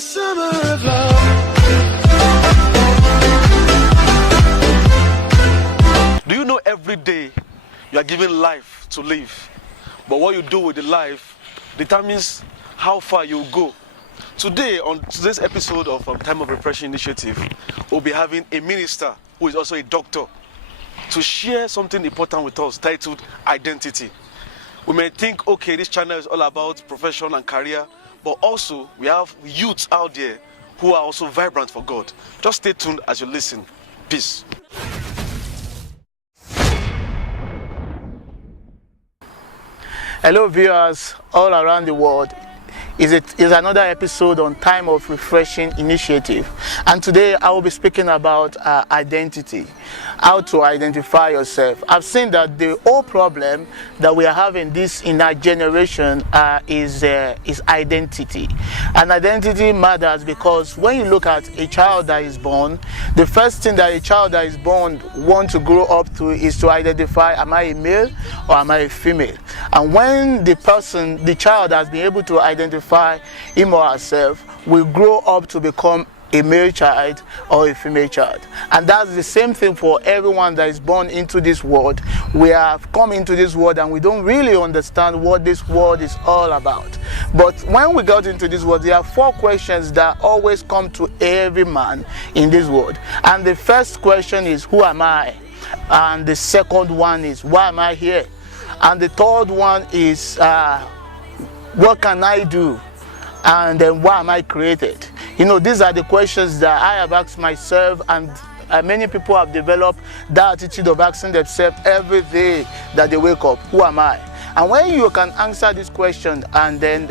the summer of love. Do you know every day you are given life to live, but what you do with the life determines how far you will go. Today, on today's episode of Time of Refreshing Initiative, we'll be having a minister who is also a doctor to share something important with us titled Identity. We may think, okay, this channel is all about profession and career, but also we have youths out there who are also vibrant for God. Just stay tuned as you listen. Peace. Hello viewers all around the world. It's another episode on Time of Refreshing Initiative, and today I will be speaking about identity, how to identify yourself. I've seen that the whole problem that we are having in our generation is identity. And identity matters because when you look at a child that is born, the first thing that a child that is born wants to grow up to is to identify, am I a male or am I a female? And when the child has been able to identify him or herself, will grow up to become a male child or a female child. And that's the same thing for everyone that is born into this world. We have come into this world and we don't really understand what this world is all about. But when we got into this world, there are 4 questions that always come to every man in this world. And the first question is, who am I? And the second one is, why am I here? And the third one is, what can I do? And then why am I created? You know, these are the questions that I have asked myself, and many people have developed that attitude of asking themselves every day that they wake up, who am I? And when you can answer this question, and then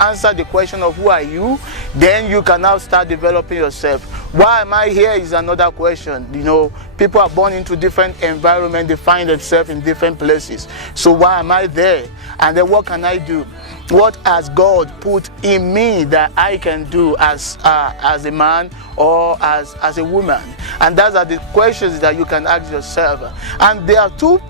answer the question of who are you, then you can now start developing yourself. Why am I here is another question. You know, people are born into different environments, they find themselves in different places. So why am I there? And then what can I do? What has God put in me that I can do as a man or as a woman? And those are the questions that you can ask yourself. And there are 2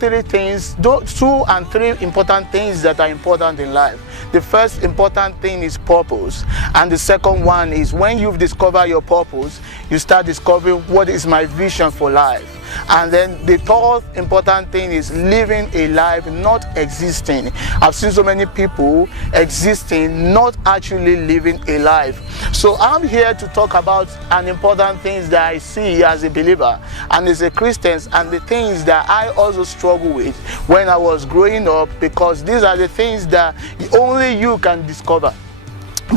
and 3 important things that are important in life. The first important thing is purpose, and the second one is, when you've discovered your purpose, you start discovering what is my vision for life. And then the third important thing is living a life, not existing. I've seen so many people existing, not actually living a life. So I'm here to talk about an important things that I see as a believer and as a Christian, and the things that I also struggle with when I was growing up, because these are the things that only you can discover.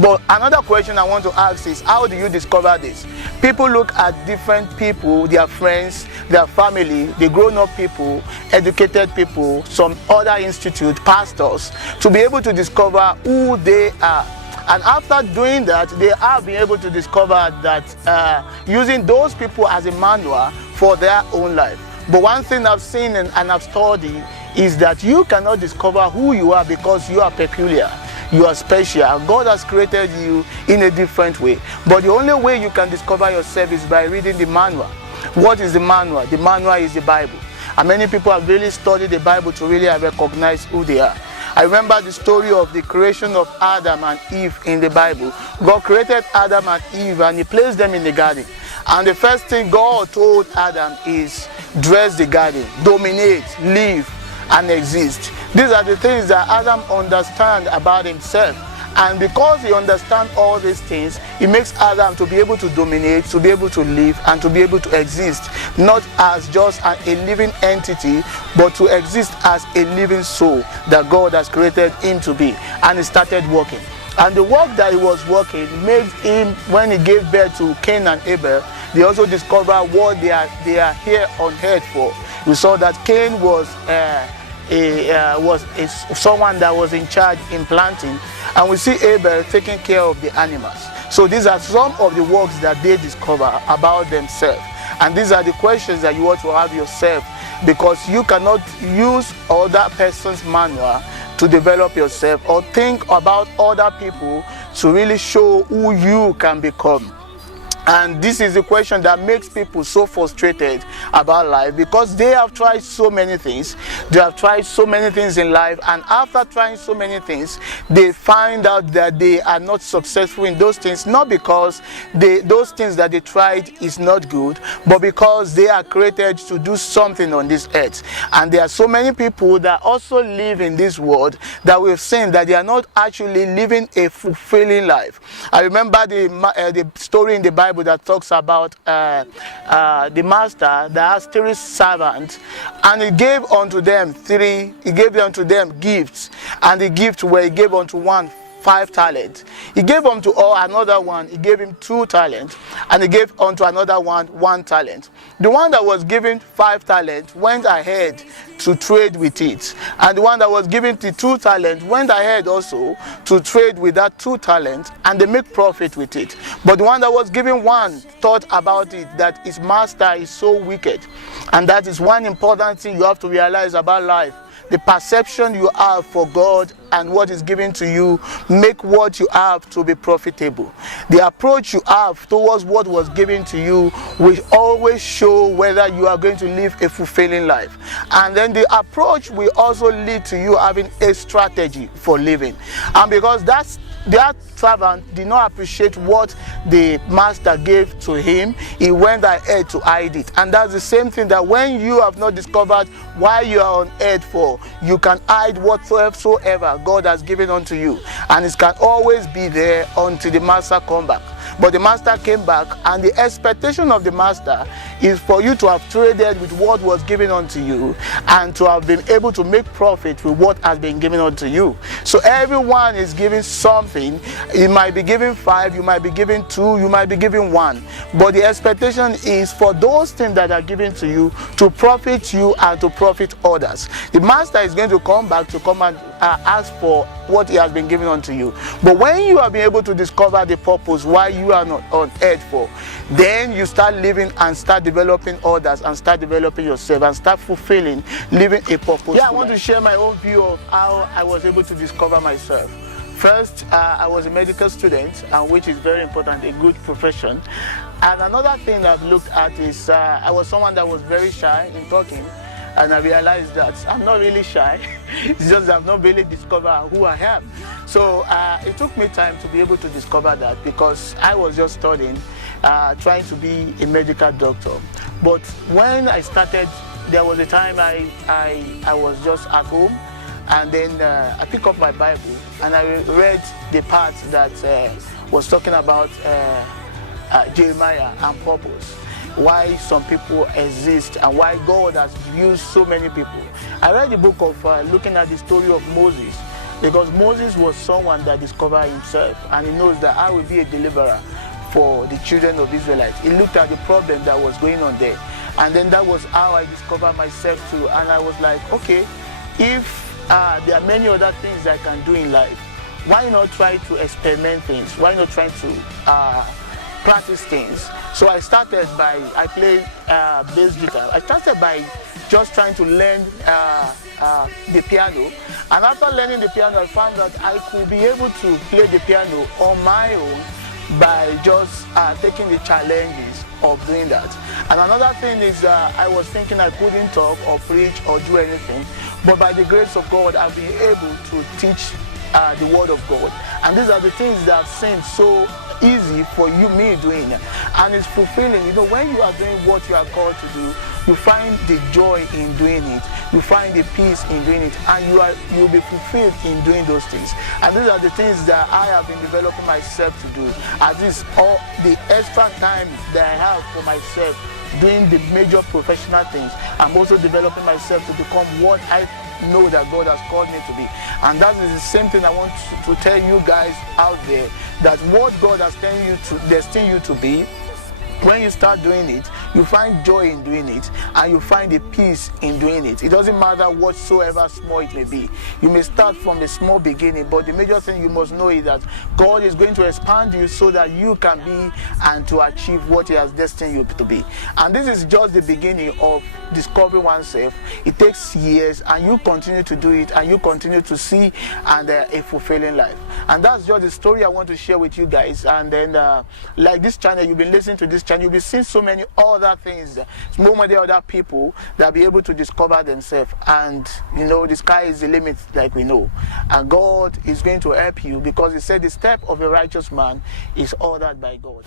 But another question I want to ask is, how do you discover this? People look at different people, their friends, their family, the grown-up people, educated people, some other institute, pastors, to be able to discover who they are. And after doing that, they have been able to discover that using those people as a manual for their own life. But one thing I've seen and I've studied is that you cannot discover who you are because you are peculiar. You are special. God has created you in a different way. But the only way you can discover yourself is by reading the manual. What is the manual? The manual is the Bible. And many people have really studied the Bible to really recognize who they are. I remember the story of the creation of Adam and Eve in the Bible. God created Adam and Eve and He placed them in the garden. And the first thing God told Adam is, dress the garden, dominate, live, and exist. These are the things that Adam understands about himself. And because he understands all these things, it makes Adam to be able to dominate, to be able to live, and to be able to exist, not as just a living entity, but to exist as a living soul that God has created him to be. And he started working. And the work that he was working made him, when he gave birth to Cain and Abel, they also discovered what they are here on earth for. We saw that Cain was someone that was in charge in planting, and we see Abel taking care of the animals. So these are some of the works that they discover about themselves, and these are the questions that you ought to have yourself, because you cannot use other person's manual to develop yourself or think about other people to really show who you can become. And this is the question that makes people so frustrated about life, because they have tried so many things. They have tried so many things in life, and after trying so many things, they find out that they are not successful in those things, not because those things that they tried is not good, but because they are created to do something on this earth. And there are so many people that also live in this world that we've seen that they are not actually living a fulfilling life. I remember the story in the Bible that talks about the master that has 3 servants, and he gave unto them gifts, and the gifts were he gave unto one 5 talents. He gave unto another one, he gave him 2 talents, and he gave unto another one 1 talent. The one that was given 5 talents went ahead to trade with it, and the one that was given the 2 talents went ahead also to trade with that 2 talents, and they make profit with it. But the one that was given 1 thought about it that his master is so wicked. And that is one important thing you have to realize about life. The perception you have for God and what is given to you make what you have to be profitable. The approach you have towards what was given to you will always show whether you are going to live a fulfilling life. And then the approach will also lead to you having a strategy for living. And because that servant did not appreciate what the master gave to him, he went ahead to hide it. And that's the same thing, that when you have not discovered why you are on earth for, you can hide whatsoever God has given unto you, and it can always be there until the master come back. But the master came back, and the expectation of the master is for you to have traded with what was given unto you, and to have been able to make profit with what has been given unto you. So everyone is giving something. You might be giving 5, you might be giving 2, you might be giving 1. But the expectation is for those things that are given to you to profit you and to profit others. The master is going to come back to come and ask for what he has been given unto you. But when you have been able to discover the purpose why you are not on earth for, then you start living and start developing others and start developing yourself and start fulfilling, living a purpose. Yeah, I want to share my own view of how I was able to discover myself. First, I was a medical student, which is very important, a good profession. And another thing I've looked at is I was someone that was very shy in talking. And I realized that I'm not really shy. It's just that I've not really discovered who I am. So it took me time to be able to discover that, because I was just studying, trying to be a medical doctor. But when I started, there was a time I was just at home, and then I picked up my Bible and I read the part that was talking about Jeremiah and purpose. Why some people exist and why God has used so many people. I read the book of looking at the story of Moses, because Moses was someone that discovered himself, and he knows that I will be a deliverer for the children of Israelites. He looked at the problem that was going on there, and then that was how I discovered myself too. And I was like, okay, if there are many other things I can do in life, why not try to experiment things? Why not try to practice things? So I started by, I play bass guitar. I started by just trying to learn the piano, and after learning the piano I found that I could be able to play the piano on my own by just taking the challenges of doing that. And another thing is I was thinking I couldn't talk or preach or do anything, but by the grace of God I've been able to teach the word of God. And these are the things that seem so easy for me doing, and it's fulfilling. You know, when you are doing what you are called to do, you find the joy in doing it, you find the peace in doing it, and you'll be fulfilled in doing those things. And these are the things that I have been developing myself to do. At this, all the extra time that I have for myself doing the major professional things, I'm also developing myself to become what I know that God has called me to be. And that is the same thing I want to tell you guys out there, that what God has destined you to be, when you start doing it, you find joy in doing it, and you find a peace in doing it. It doesn't matter whatsoever small it may be. You may start from a small beginning, but the major thing you must know is that God is going to expand you so that you can be and to achieve what He has destined you to be. And this is just the beginning of discovering oneself. It takes years, and you continue to do it, and you continue to see and a fulfilling life. And that's just the story I want to share with you guys. And then like this channel, you've been listening to this channel, you'll be seeing so many other things, so many other people that be able to discover themselves. And you know, the sky is the limit, like we know, and God is going to help you, because He said the step of a righteous man is ordered by God.